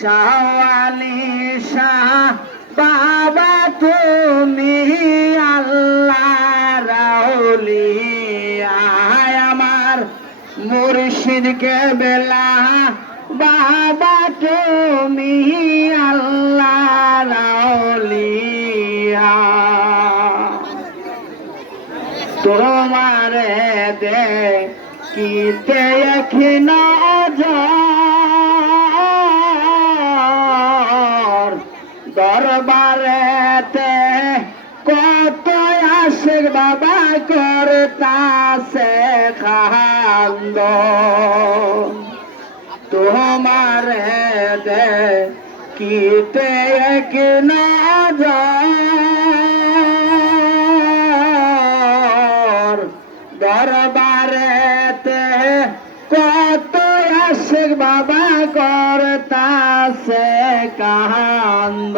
শাহওয়ালি শাহ, বাবা তুমি আল্লাহ রাউলি আয় আমার মুর্শিদকে বেলা, বাবা তুমি আল্লাহ রাউলিয়া তোমারে দে কিতে এখন দরবারেতে কত আসে বাবা করতাছে খান্দ। তোমার দে কিতে এক নজর। দরবারেতে কত আসে বাবা করতাছে কান্দ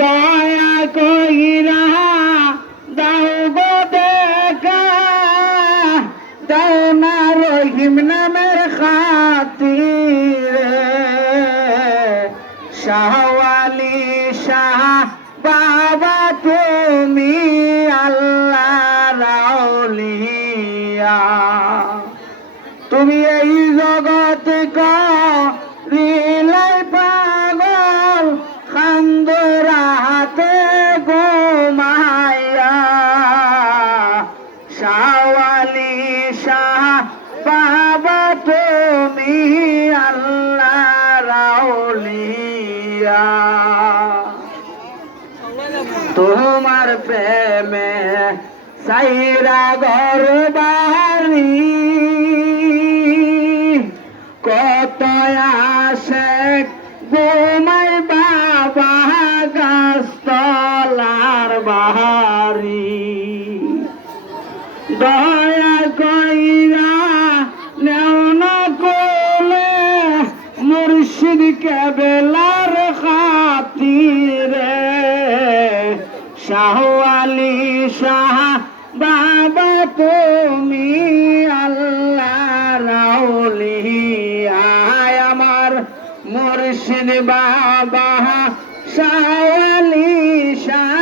দয়া কইরা দাও গো দেখা না রহিম নামের খাতিরে। শাহওয়ালি শাহ, বাবা তুমি আল্লাহ রাউলিয়া তুমি এই শাওয়ালি শাহ বাবা তুমি আল্লাহ রাউলিয়া তোমার প্রেমে সাইরা ঘর বাড়ি কত আসে গোমাই বাবা গাছতলার বাহারি। মুর্শিদ কেবেলার খাতিরে শাহওয়ালি শাহ বাবা তুমি আল্লাহ রাউলিয়া আমার মুর্শিদ বাবা শাহওয়ালি শাহ